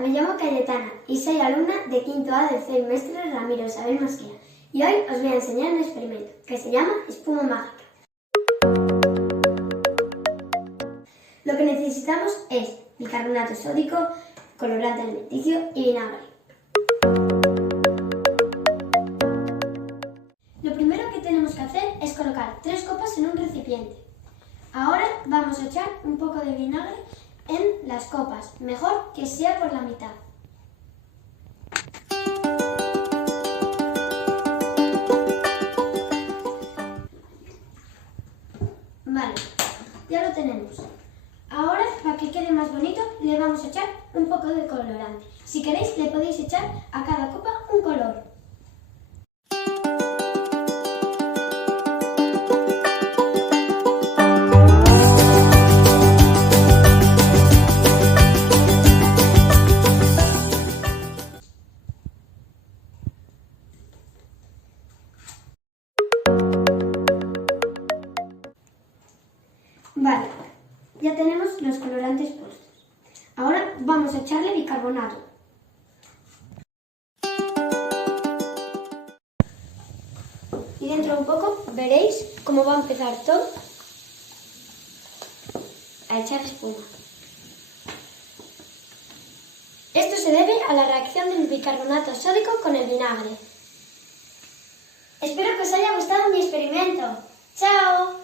me llamo Cayetana y soy alumna de quinto A del semestre Ramiro Isabel Mosquera y hoy os voy a enseñar un experimento que se llama espuma mágica. Lo que necesitamos es bicarbonato sódico, colorante alimenticio y vinagre. Lo primero que tenemos que hacer es colocar 3 copas en un recipiente. Ahora vamos a echar un poco de vinagre en las copas, mejor que sea por la mitad. Vale, ya lo tenemos. Ahora, para que quede más bonito, le vamos a echar un poco de colorante. Si queréis, le podéis echar a cada copa un color. Vale, ya tenemos los colorantes puestos. Ahora vamos a echarle bicarbonato. Y dentro de un poco veréis cómo va a empezar todo a echar espuma. Esto se debe a la reacción del bicarbonato sódico con el vinagre. Espero que os haya gustado mi experimento. ¡Chao!